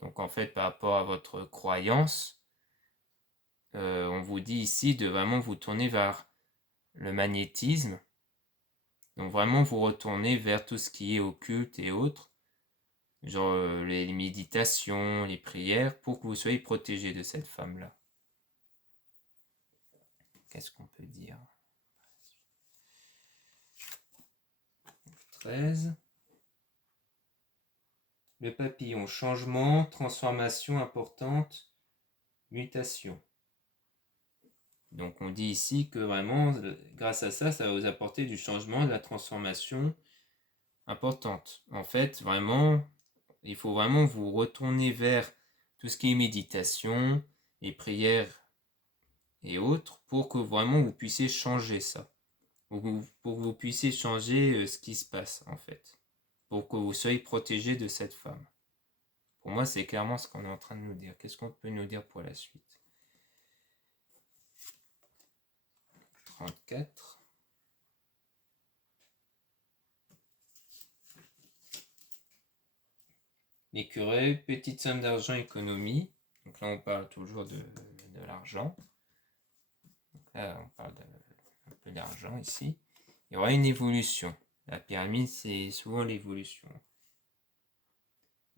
Donc en fait, par rapport à votre croyance, on vous dit ici de vraiment vous tourner vers le magnétisme. Donc vraiment vous retourner vers tout ce qui est occulte et autres, genre les méditations, les prières, pour que vous soyez protégé de cette femme-là. Qu'est-ce qu'on peut dire? 13. Le papillon, changement, transformation importante, mutation. Donc on dit ici que vraiment, grâce à ça, ça va vous apporter du changement, de la transformation importante. En fait, vraiment, il faut vraiment vous retourner vers tout ce qui est méditation, et prières et autres, pour que vraiment vous puissiez changer ça. Pour que vous puissiez changer ce qui se passe, en fait. Pour que vous soyez protégé de cette femme. Pour moi, c'est clairement ce qu'on est en train de nous dire. Qu'est-ce qu'on peut nous dire pour la suite? 34. L'écureuil, petite somme d'argent, économie. Donc là, on parle toujours de l'argent. Là, on parle un peu d'argent ici. Il y aura une évolution. La pyramide, c'est souvent l'évolution.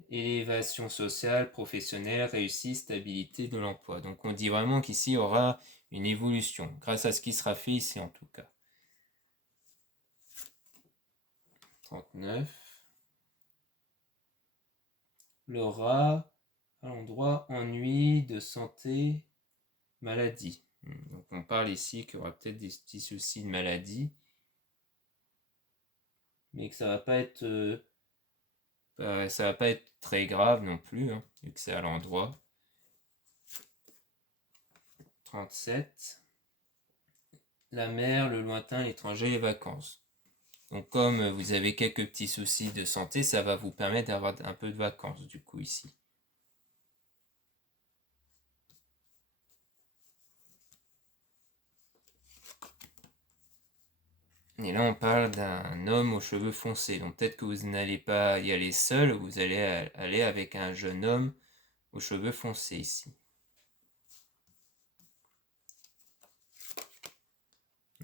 Élévation sociale, professionnelle, réussite, stabilité de l'emploi. Donc on dit vraiment qu'ici, il y aura une évolution, grâce à ce qui sera fait ici en tout cas. 39. Le rat, à l'endroit, ennui, de santé, maladie. Donc on parle ici qu'il y aura peut-être des petits soucis de maladie, mais que ça va pas être très grave non plus, hein, vu que c'est à l'endroit. 37. La mer, le lointain, l'étranger, les vacances. Donc comme vous avez quelques petits soucis de santé, ça va vous permettre d'avoir un peu de vacances du coup ici. Et là on parle d'un homme aux cheveux foncés. Donc peut-être que vous n'allez pas y aller seul, vous allez aller avec un jeune homme aux cheveux foncés ici.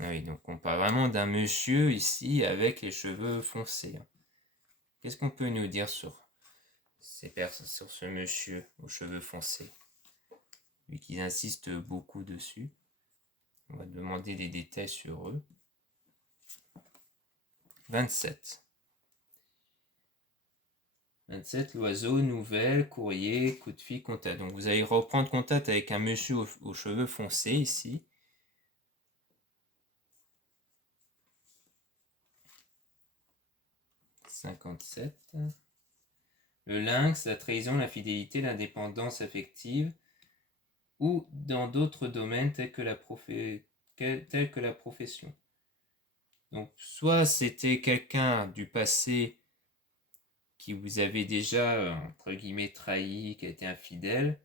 Ah oui, donc on parle vraiment d'un monsieur ici avec les cheveux foncés. Qu'est-ce qu'on peut nous dire sur ce monsieur aux cheveux foncés? Vu qu'ils insistent beaucoup dessus, on va demander des détails sur eux. 27. 27, l'oiseau, nouvelle, courrier, coup de fil, contact. Donc vous allez reprendre contact avec un monsieur aux cheveux foncés ici. 57. Le lynx, la trahison, la fidélité, l'indépendance affective, ou dans d'autres domaines tels que la profession. Donc soit c'était quelqu'un du passé qui vous avait déjà, entre guillemets, trahi, qui a été infidèle,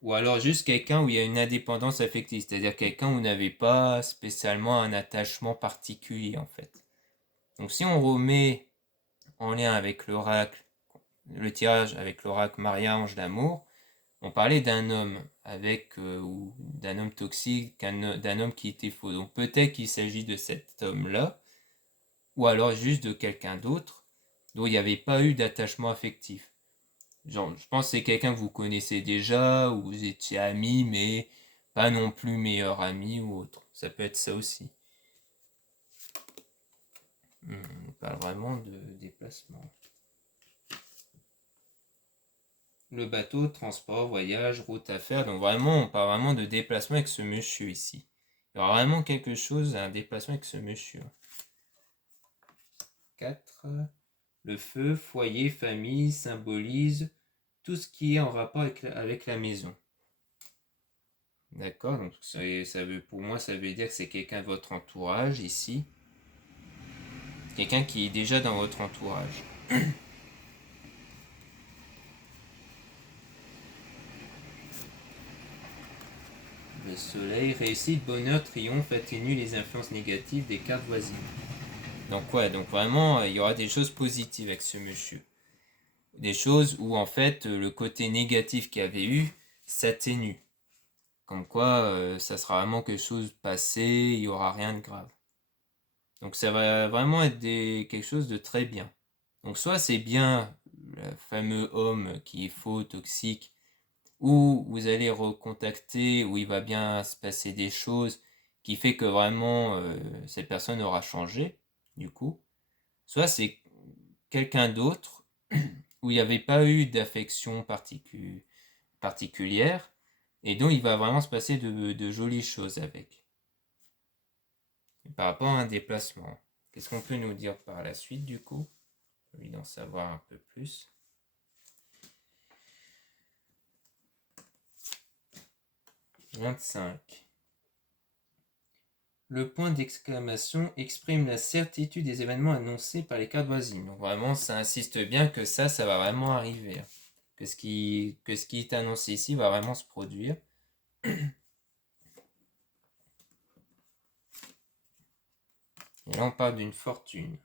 ou alors juste quelqu'un où il y a une indépendance affective, c'est-à-dire quelqu'un où vous n'avez pas spécialement un attachement particulier en fait. Donc si on remet en lien avec l'oracle, le tirage avec l'oracle Maria-Ange d'amour, on parlait d'un homme avec ou d'un homme toxique, d'un homme qui était faux. Donc peut-être qu'il s'agit de cet homme-là, ou alors juste de quelqu'un d'autre, dont il n'y avait pas eu d'attachement affectif. Genre, je pense que c'est quelqu'un que vous connaissez déjà, ou vous étiez amis, mais pas non plus meilleur ami ou autre. Ça peut être ça aussi. On parle vraiment de déplacement. Le bateau, transport, voyage, route à faire. Donc vraiment, on parle vraiment de déplacement avec ce monsieur ici. Il y aura vraiment quelque chose, un déplacement avec ce monsieur. 4. Le feu, foyer, famille, symbolise tout ce qui est en rapport avec la maison. D'accord, donc pour moi, ça veut dire que c'est quelqu'un de votre entourage ici. Quelqu'un qui est déjà dans votre entourage. Le soleil, réussite, bonheur, triomphe, atténue les influences négatives des cartes voisines. Donc ouais, donc vraiment, il y aura des choses positives avec ce monsieur. des choses où en fait le côté négatif qu'il y avait eu s'atténue. Comme quoi ça sera vraiment quelque chose de passé, il n'y aura rien de grave. Donc ça va vraiment être quelque chose de très bien. Donc soit c'est bien le fameux homme qui est faux, toxique, ou vous allez recontacter, où il va bien se passer des choses qui fait que vraiment cette personne aura changé, du coup. Soit c'est quelqu'un d'autre où il n'y avait pas eu d'affection particulière et donc il va vraiment se passer de jolies choses avec. Et par rapport à un déplacement, qu'est-ce qu'on peut nous dire par la suite du coup? J'ai envie d'en savoir un peu plus. 25. Le point d'exclamation exprime la certitude des événements annoncés par les cartes voisines. Donc vraiment, ça insiste bien que ça va vraiment arriver. Que ce qui est annoncé ici va vraiment se produire. Et là, on parle d'une fortune.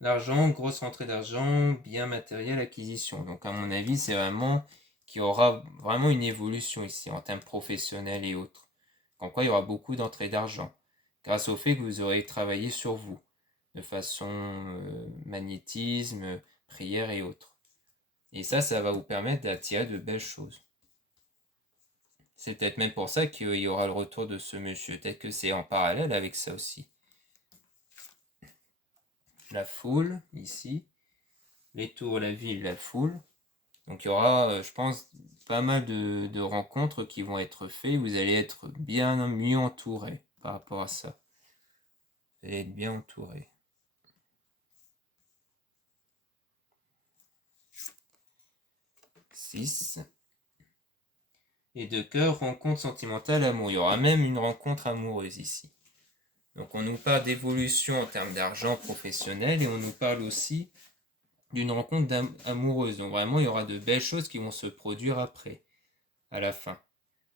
L'argent, grosse rentrée d'argent, bien matériel, acquisition. Donc à mon avis, c'est vraiment qu'il y aura vraiment une évolution ici en termes professionnels et autres. Comme quoi, il y aura beaucoup d'entrées d'argent grâce au fait que vous aurez travaillé sur vous de façon magnétisme, prière et autres. Et ça va vous permettre d'attirer de belles choses. C'est peut-être même pour ça qu'il y aura le retour de ce monsieur. Peut-être que c'est en parallèle avec ça aussi. La foule, ici. Les tours, la ville, la foule. Donc il y aura, je pense, pas mal de rencontres qui vont être faites. Vous allez être bien mieux entouré par rapport à ça. Vous allez être bien entouré. Et de cœur, rencontre sentimentale, amour. Il y aura même une rencontre amoureuse ici. Donc on nous parle d'évolution en termes d'argent professionnel et on nous parle aussi d'une rencontre amoureuse. Donc vraiment, il y aura de belles choses qui vont se produire après, à la fin.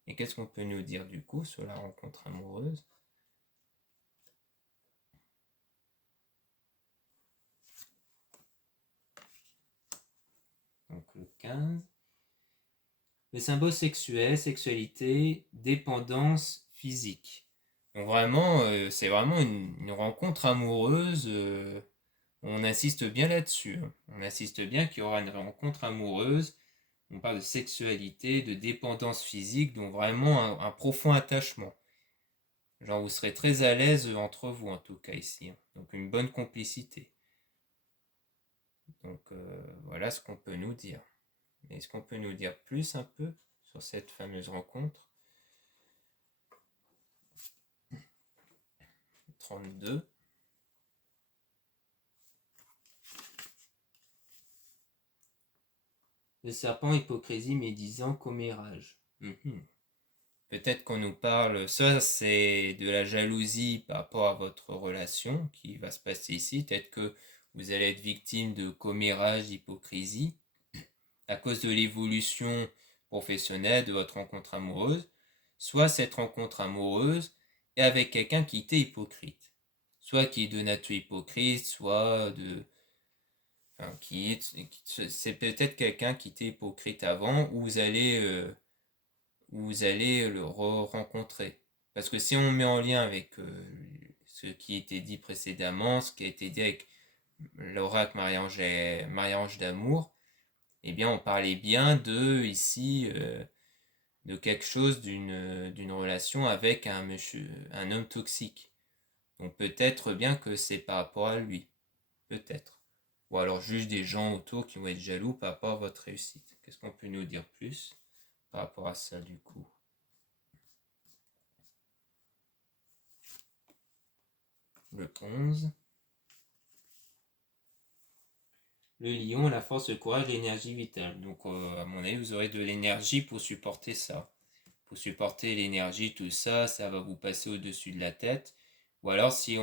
Et qu'est-ce qu'on peut nous dire du coup sur la rencontre amoureuse? Donc le 15. Les symboles sexuels, sexualité, dépendance physique. Donc vraiment, c'est vraiment une rencontre amoureuse. On insiste bien là-dessus. On insiste bien qu'il y aura une rencontre amoureuse. On parle de sexualité, de dépendance physique, donc vraiment un profond attachement. Genre vous serez très à l'aise entre vous en tout cas ici. Donc une bonne complicité. Donc voilà ce qu'on peut nous dire. Est-ce qu'on peut nous dire plus un peu sur cette fameuse rencontre? 32. Le serpent, hypocrisie, médisant, commérage. Peut-être qu'on nous parle, ça c'est de la jalousie par rapport à votre relation qui va se passer ici. Peut-être que vous allez être victime de commérage, d'hypocrisie à cause de l'évolution professionnelle de votre rencontre amoureuse. Soit cette rencontre amoureuse est avec quelqu'un qui était hypocrite. Soit qui est de nature hypocrite, soit de... Enfin, c'est peut-être quelqu'un qui était hypocrite avant où vous allez le rencontrer. Parce que si on met en lien avec ce qui était dit précédemment, ce qui a été dit avec l'oracle Marie-Ange d'amour, eh bien on parlait bien de ici de quelque chose d'une relation avec un homme toxique. Donc peut-être bien que c'est par rapport à lui. Peut-être. Ou alors juste des gens autour qui vont être jaloux par rapport à votre réussite. Qu'est-ce qu'on peut nous dire plus par rapport à ça du coup? Le 11. Le lion, la force, le courage, l'énergie vitale. Donc à mon avis, vous aurez de l'énergie pour supporter ça. Pour supporter l'énergie, tout ça, ça va vous passer au-dessus de la tête. Ou alors si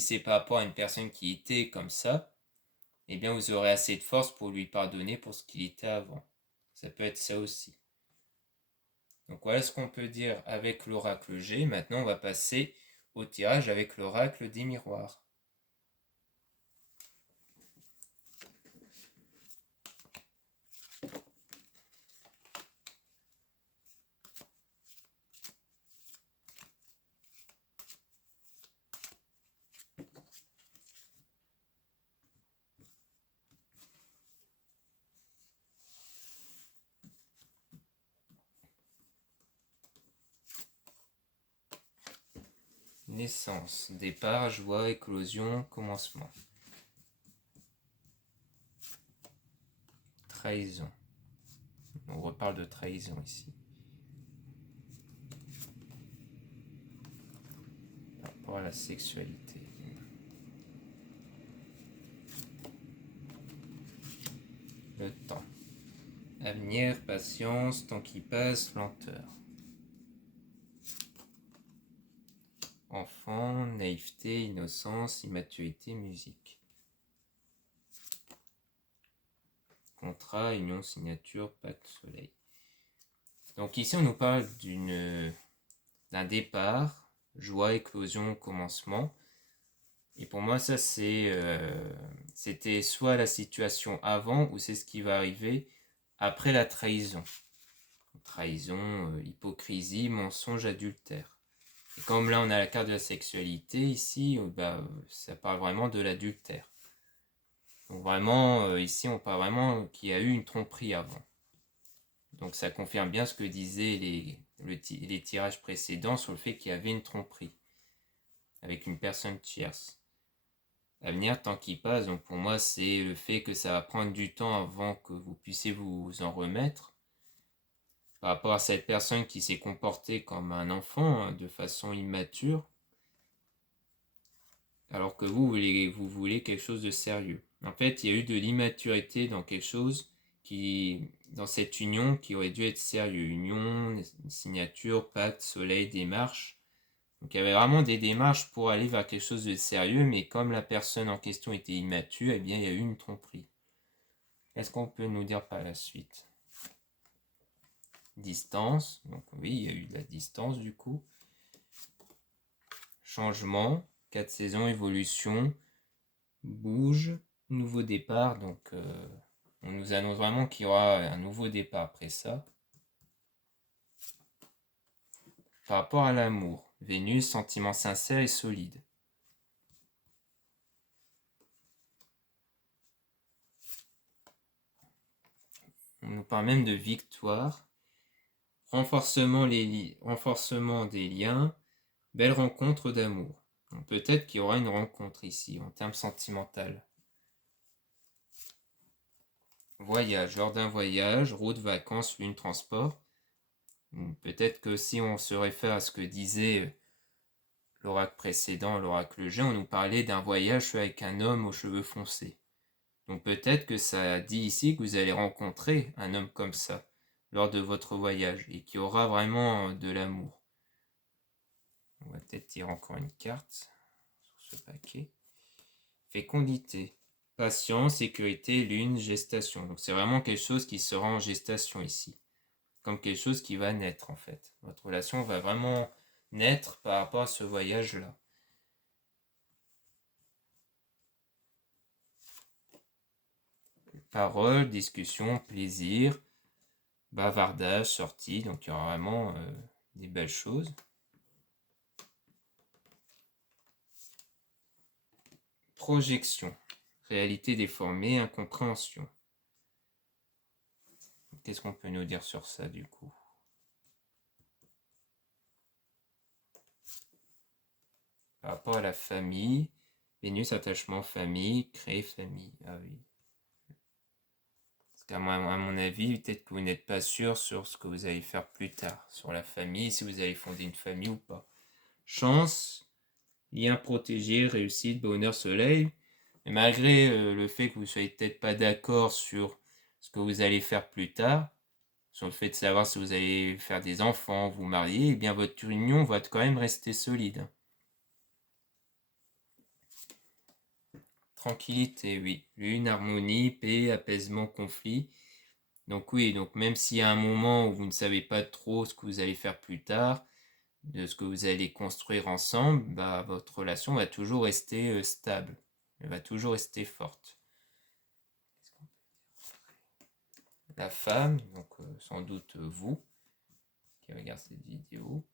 c'est par rapport à une personne qui était comme ça, eh bien vous aurez assez de force pour lui pardonner pour ce qu'il était avant. Ça peut être ça aussi. Donc voilà ce qu'on peut dire avec l'oracle G. Maintenant on va passer au tirage avec l'oracle des miroirs. Naissance, départ, joie, éclosion, commencement. Trahison. On reparle de trahison ici. Par rapport à la sexualité. Le temps. Avenir, patience, temps qui passe, lenteur. Enfant, naïveté, innocence, immaturité, musique. Contrat, union, signature, pacte, soleil. Donc ici on nous parle d'un départ, joie, éclosion, commencement. Et pour moi ça c'était soit la situation avant ou c'est ce qui va arriver après la trahison. Trahison, hypocrisie, mensonge, adultère. Et comme là on a la carte de la sexualité, ici ça parle vraiment de l'adultère. Donc vraiment, ici on parle vraiment qu'il y a eu une tromperie avant. Donc ça confirme bien ce que disaient les tirages précédents sur le fait qu'il y avait une tromperie avec une personne tierce. L'avenir, tant qu'il passe, donc pour moi c'est le fait que ça va prendre du temps avant que vous puissiez vous en remettre. Par rapport à cette personne qui s'est comportée comme un enfant, de façon immature, alors que vous voulez quelque chose de sérieux. En fait, il y a eu de l'immaturité dans quelque chose dans cette union qui aurait dû être sérieux. Union, signature, pacte, soleil, démarche. Donc il y avait vraiment des démarches pour aller vers quelque chose de sérieux, mais comme la personne en question était immature, eh bien il y a eu une tromperie. Qu'est-ce qu'on peut nous dire par la suite? Distance, donc oui, il y a eu de la distance du coup. Changement, 4 saisons, évolution, bouge, nouveau départ, donc on nous annonce vraiment qu'il y aura un nouveau départ après ça. Par rapport à l'amour, Vénus, sentiment sincère et solide. On nous parle même de victoire, renforcement des liens, belle rencontre d'amour. Peut-être qu'il y aura une rencontre ici en termes sentimental. Voyage, lors d'un voyage, route, vacances, lune, transport. Peut-être que si on se réfère à ce que disait l'oracle précédent, l'oracle G, on nous parlait d'un voyage avec un homme aux cheveux foncés. Donc peut-être que ça dit ici que vous allez rencontrer un homme comme ça lors de votre voyage et qui aura vraiment de l'amour. On va peut-être tirer encore une carte sur ce paquet. Fécondité, patience, sécurité, lune, gestation. Donc c'est vraiment quelque chose qui sera en gestation ici. Comme quelque chose qui va naître en fait. Votre relation va vraiment naître par rapport à ce voyage-là. Parole, discussion, plaisir, bavardage, sortie. Donc il y aura vraiment des belles choses. Projection, réalité déformée, incompréhension. Qu'est-ce qu'on peut nous dire sur ça du coup? Par rapport à la famille, Vénus, attachement, famille, créer famille. Ah oui. Parce qu'à mon avis, peut-être que vous n'êtes pas sûr sur ce que vous allez faire plus tard, sur la famille, si vous allez fonder une famille ou pas. Chance, lien protégé, réussite, bonheur, soleil. Mais malgré le fait que vous ne soyez peut-être pas d'accord sur ce que vous allez faire plus tard, sur le fait de savoir si vous allez faire des enfants, vous marier, eh bien votre union va quand même rester solide. Tranquillité, oui. Lune, harmonie, paix, apaisement, conflit. Donc oui, donc même s'il y a un moment où vous ne savez pas trop ce que vous allez faire plus tard, de ce que vous allez construire ensemble, votre relation va toujours rester stable. Elle va toujours rester forte. La femme, donc sans doute vous, qui regarde cette vidéo.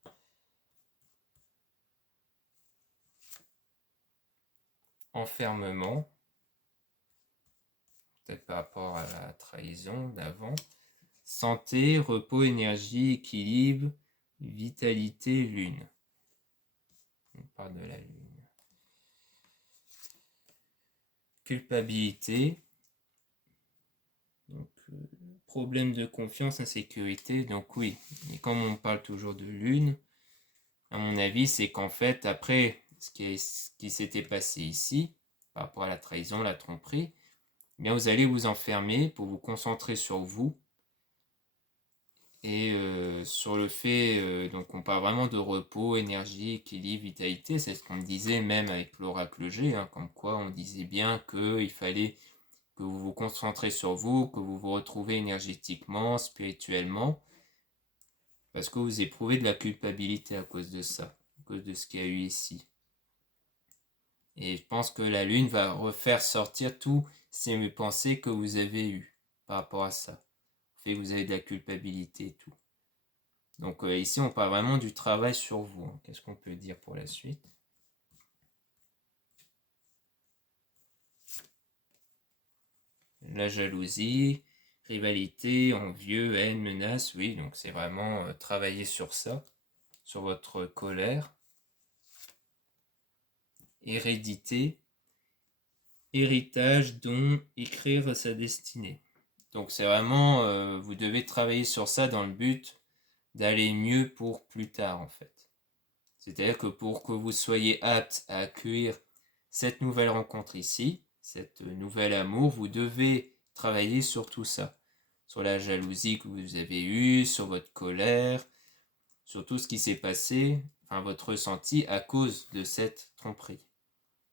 Enfermement, peut-être par rapport à la trahison d'avant. Santé, repos, énergie, équilibre, vitalité, lune. On parle de la lune. Culpabilité. Donc, problème de confiance, insécurité. Donc oui, et comme on parle toujours de lune, à mon avis, c'est qu'en fait, après ce qui s'était passé ici, par rapport à la trahison, la tromperie, eh bien vous allez vous enfermer pour vous concentrer sur vous et sur le fait, donc on parle vraiment de repos, énergie, équilibre, vitalité, c'est ce qu'on disait même avec l'oracle G, hein, comme quoi on disait bien qu'il fallait que vous vous concentrez sur vous, que vous vous retrouvez énergétiquement, spirituellement, parce que vous éprouvez de la culpabilité à cause de ça, à cause de ce qu'il y a eu ici. Et je pense que la lune va refaire sortir tous ces pensées que vous avez eues par rapport à ça. Fait que vous avez de la culpabilité et tout. Donc ici, on parle vraiment du travail sur vous. Hein. Qu'est-ce qu'on peut dire pour la suite? La jalousie, rivalité, envieux, haine, menace, oui, donc c'est vraiment travailler sur ça, sur votre colère. Hérédité, héritage, don, écrire sa destinée. Donc c'est vraiment, vous devez travailler sur ça dans le but d'aller mieux pour plus tard en fait. C'est-à-dire que pour que vous soyez apte à accueillir cette nouvelle rencontre ici, cette nouvelle amour, vous devez travailler sur tout ça. Sur la jalousie que vous avez eue, sur votre colère, sur tout ce qui s'est passé, enfin votre ressenti à cause de cette tromperie.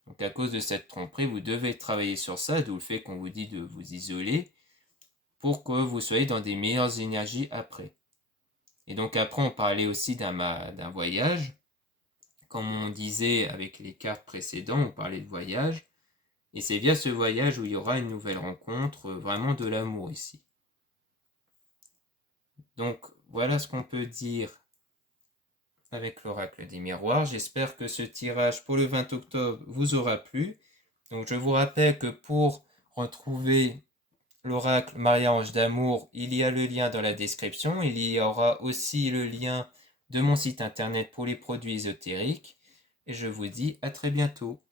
Donc à cause de cette tromperie, vous devez travailler sur ça, d'où le fait qu'on vous dit de vous isoler, pour que vous soyez dans des meilleures énergies après. Et donc après, on parlait aussi d'un voyage. Comme on disait avec les cartes précédentes, on parlait de voyage. Et c'est via ce voyage où il y aura une nouvelle rencontre, vraiment de l'amour ici. Donc voilà ce qu'on peut dire avec l'oracle des miroirs. J'espère que ce tirage pour le 20 octobre vous aura plu. Donc je vous rappelle que pour retrouver l'oracle Marie-Ange d'amour, il y a le lien dans la description. Il y aura aussi le lien de mon site internet pour les produits ésotériques. Et je vous dis à très bientôt.